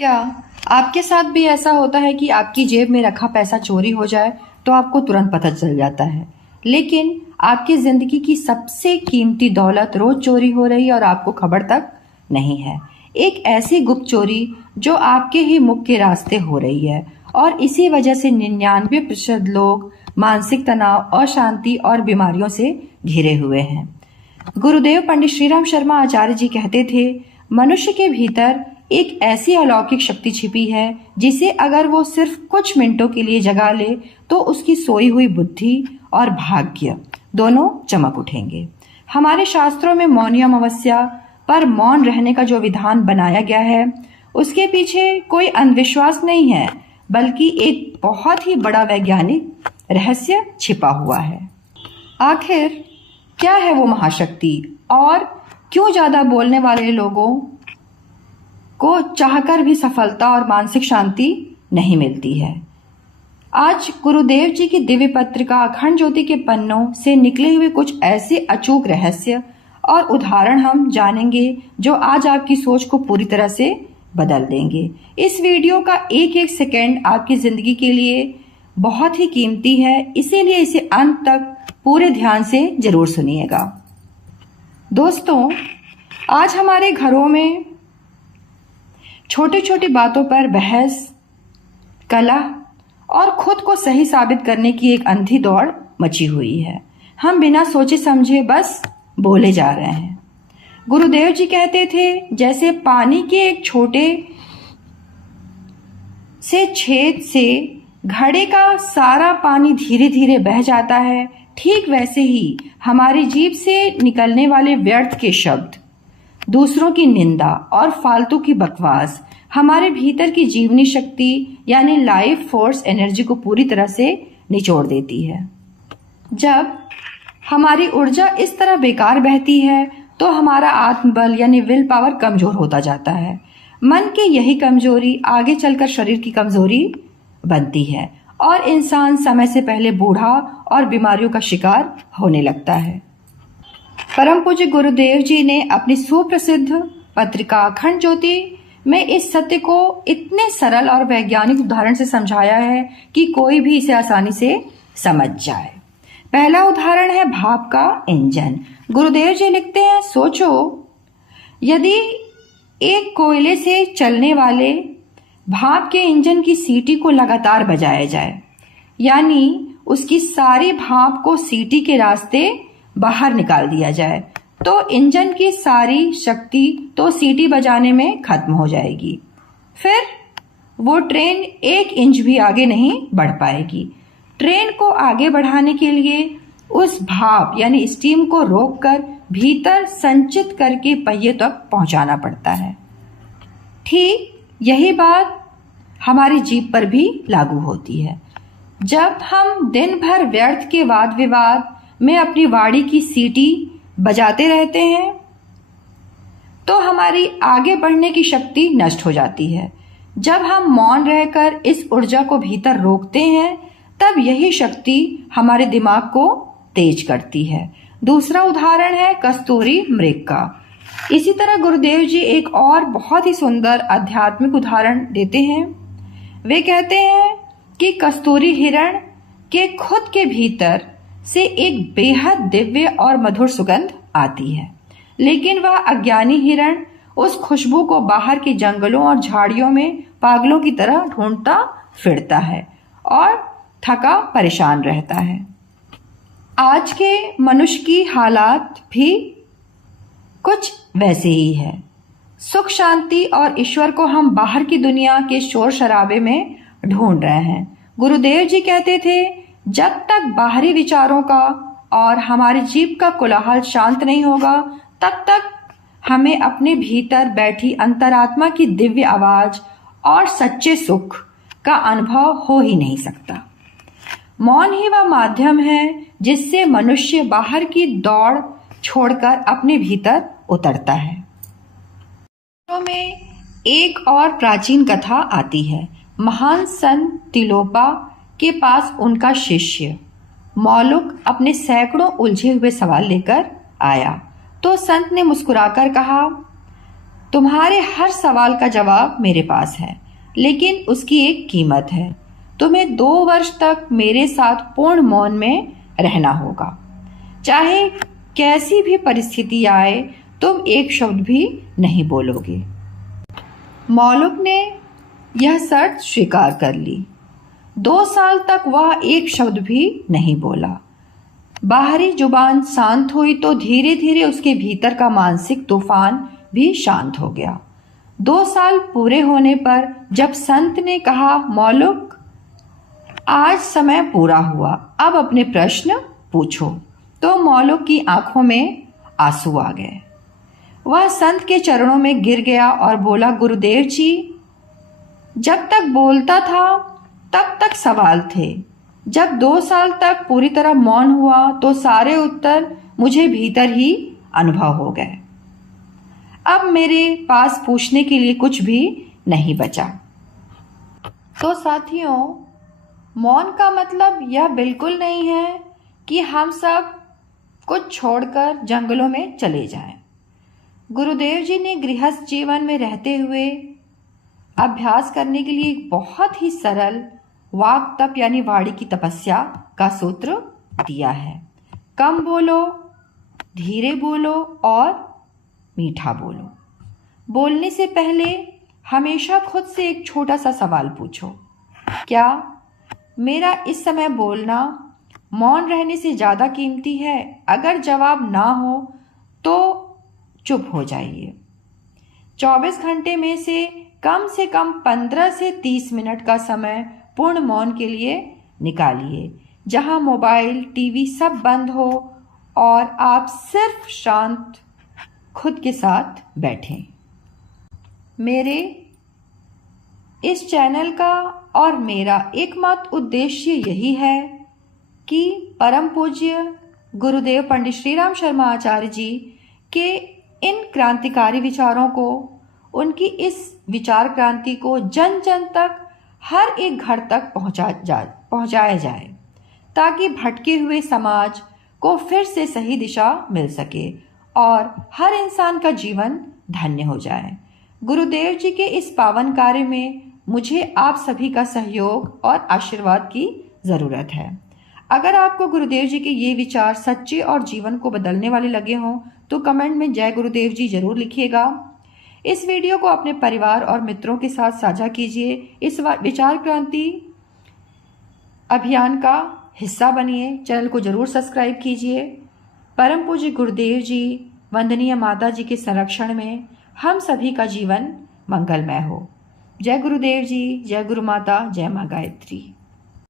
क्या आपके साथ भी ऐसा होता है कि आपकी जेब में रखा पैसा चोरी हो जाए तो आपको तुरंत पता चल जाता है, लेकिन आपकी जिंदगी की सबसे कीमती दौलत रोज चोरी हो रही है और आपको खबर तक नहीं है। एक ऐसी गुप्त चोरी जो आपके ही मुख के रास्ते हो रही है और इसी वजह से 99% लोग मानसिक तनाव, अशांति और बीमारियों से घिरे हुए हैं। गुरुदेव पंडित श्रीराम शर्मा आचार्य जी कहते थे, मनुष्य के भीतर एक ऐसी अलौकिक शक्ति छिपी है जिसे अगर वो सिर्फ कुछ मिनटों के लिए जगा ले तो उसकी सोई हुई बुद्धि और भाग्य दोनों चमक उठेंगे। हमारे शास्त्रों में मौनी अमावस्या पर मौन रहने का जो विधान बनाया गया है उसके पीछे कोई अंधविश्वास नहीं है, बल्कि एक बहुत ही बड़ा वैज्ञानिक रहस्य छिपा हुआ है। आखिर क्या है वो महाशक्ति और क्यों ज्यादा बोलने वाले लोगों को चाहकर भी सफलता और मानसिक शांति नहीं मिलती है? आज गुरुदेव जी की दिव्य पत्रिका अखंड ज्योति के पन्नों से निकले हुए कुछ ऐसे अचूक रहस्य और उदाहरण हम जानेंगे जो आज आपकी सोच को पूरी तरह से बदल देंगे। इस वीडियो का एक एक सेकंड आपकी जिंदगी के लिए बहुत ही कीमती है, इसीलिए इसे अंत तक पूरे ध्यान से जरूर सुनिएगा। दोस्तों, आज हमारे घरों में छोटी छोटी बातों पर बहस, कलह और खुद को सही साबित करने की एक अंधी दौड़ मची हुई है। हम बिना सोचे समझे बस बोले जा रहे हैं। गुरुदेव जी कहते थे, जैसे पानी के एक छोटे से छेद से घड़े का सारा पानी धीरे धीरे बह जाता है, ठीक वैसे ही हमारी जीभ से निकलने वाले व्यर्थ के शब्द, दूसरों की निंदा और फालतू की बकवास हमारे भीतर की जीवनी शक्ति यानी लाइफ फोर्स एनर्जी को पूरी तरह से निचोड़ देती है। जब हमारी ऊर्जा इस तरह बेकार बहती है तो हमारा आत्मबल यानी विल पावर कमजोर होता जाता है। मन की यही कमजोरी आगे चलकर शरीर की कमजोरी बनती है और इंसान समय से पहले बूढ़ा और बीमारियों का शिकार होने लगता है। परम पूज्य गुरुदेव जी ने अपनी सुप्रसिद्ध पत्रिका अखंड ज्योति में इस सत्य को इतने सरल और वैज्ञानिक उदाहरण से समझाया है कि कोई भी इसे आसानी से समझ जाए। पहला उदाहरण है भाप का इंजन। गुरुदेव जी लिखते हैं, सोचो यदि एक कोयले से चलने वाले भाप के इंजन की सीटी को लगातार बजाया जाए, यानी उसकी सारी भाप को सीटी के रास्ते बाहर निकाल दिया जाए, तो इंजन की सारी शक्ति तो सीटी बजाने में खत्म हो जाएगी। फिर वो ट्रेन 1 इंच भी आगे नहीं बढ़ पाएगी। ट्रेन को आगे बढ़ाने के लिए उस भाप यानी स्टीम को रोककर भीतर संचित करके पहिए तक पहुंचाना पड़ता है। ठीक यही बात हमारी जीभ पर भी लागू होती है। जब हम दिन भर व्यर्थ के वाद विवाद में अपनी वाणी की सीटी बजाते रहते हैं तो हमारी आगे बढ़ने की शक्ति नष्ट हो जाती है। जब हम मौन रहकर इस ऊर्जा को भीतर रोकते हैं तब यही शक्ति हमारे दिमाग को तेज करती है। दूसरा उदाहरण है कस्तूरी मृग का। इसी तरह गुरुदेव जी एक और बहुत ही सुंदर आध्यात्मिक उदाहरण देते हैं। वे कहते हैं कि कस्तूरी हिरण के खुद के भीतर से एक बेहद दिव्य और मधुर सुगंध आती है, लेकिन वह अज्ञानी हिरण उस खुशबू को बाहर के जंगलों और झाड़ियों में पागलों की तरह ढूंढता फिरता है और थका परेशान रहता है। आज के मनुष्य की हालात भी कुछ वैसे ही है। सुख शांति और ईश्वर को हम बाहर की दुनिया के शोर शराबे में ढूंढ रहे हैं। गुरुदेव जी कहते थे, जब तक बाहरी विचारों का और हमारी जीभ का कोलाहल शांत नहीं होगा तब तक हमें अपने भीतर बैठी अंतरात्मा की दिव्य आवाज और सच्चे सुख का अनुभव हो ही नहीं सकता। मौन ही वह माध्यम है जिससे मनुष्य बाहर की दौड़ छोड़कर अपने भीतर उतरता है। में एक और प्राचीन कथा आती है। महान संत तिलोपा के पास उनका शिष्य मौलुक अपने सैकड़ों उलझे हुए सवाल लेकर आया तो संत ने मुस्कुराकर कहा, तुम्हारे हर सवाल का जवाब मेरे पास है, लेकिन उसकी एक कीमत है। तुम्हें 2 वर्ष तक मेरे साथ पूर्ण मौन में रहना होगा। चाहे कैसी भी परिस्थिति आए, तुम एक शब्द भी नहीं बोलोगे। मौलुक ने यह शर्त स्वीकार कर ली। 2 साल तक वह एक शब्द भी नहीं बोला। बाहरी जुबान शांत हुई तो धीरे धीरे उसके भीतर का मानसिक तूफान भी शांत हो गया। 2 साल पूरे होने पर जब संत ने कहा, मौलुक, आज समय पूरा हुआ, अब अपने प्रश्न पूछो, तो मौलुक की आंखों में आंसू आ गए। वह संत के चरणों में गिर गया और बोला, गुरुदेव जी, जब तक बोलता था तब तक सवाल थे। जब 2 साल तक पूरी तरह मौन हुआ तो सारे उत्तर मुझे भीतर ही अनुभव हो गए। अब मेरे पास पूछने के लिए कुछ भी नहीं बचा। तो साथियों, मौन का मतलब यह बिल्कुल नहीं है कि हम सब कुछ छोड़कर जंगलों में चले जाएं। गुरुदेव जी ने गृहस्थ जीवन में रहते हुए अभ्यास करने के लिए एक बहुत ही सरल वाक तप यानी वाणी की तपस्या का सूत्र दिया है। कम बोलो, धीरे बोलो और मीठा बोलो। बोलने से पहले हमेशा खुद से एक छोटा सा सवाल पूछो, क्या मेरा इस समय बोलना मौन रहने से ज़्यादा कीमती है? अगर जवाब ना हो तो चुप हो जाइए। 24 घंटे में से कम 15 से 30 मिनट का समय पूर्ण मौन के लिए निकालिए, जहां मोबाइल, टीवी सब बंद हो और आप सिर्फ शांत खुद के साथ बैठें। मेरे इस चैनल का और मेरा एकमात्र उद्देश्य यही है कि परम पूज्य गुरुदेव पंडित श्री राम शर्मा आचार्य जी के इन क्रांतिकारी विचारों को, उनकी इस विचार क्रांति को जन जन तक, हर एक घर तक पहुंचाया जाए, ताकि भटके हुए समाज को फिर से सही दिशा मिल सके और हर इंसान का जीवन धन्य हो जाए। गुरुदेव जी के इस पावन कार्य में मुझे आप सभी का सहयोग और आशीर्वाद की ज़रूरत है। अगर आपको गुरुदेव जी के ये विचार सच्चे और जीवन को बदलने वाले लगे हों तो कमेंट में जय गुरुदेव जी जरूर लिखिएगा। इस वीडियो को अपने परिवार और मित्रों के साथ साझा कीजिए। इस विचार क्रांति अभियान का हिस्सा बनिए। चैनल को जरूर सब्सक्राइब कीजिए। परम पूज्य गुरुदेव जी, वंदनीय माता जी के संरक्षण में हम सभी का जीवन मंगलमय हो। जय गुरुदेव जी, जय गुरु माता, जय माँ गायत्री।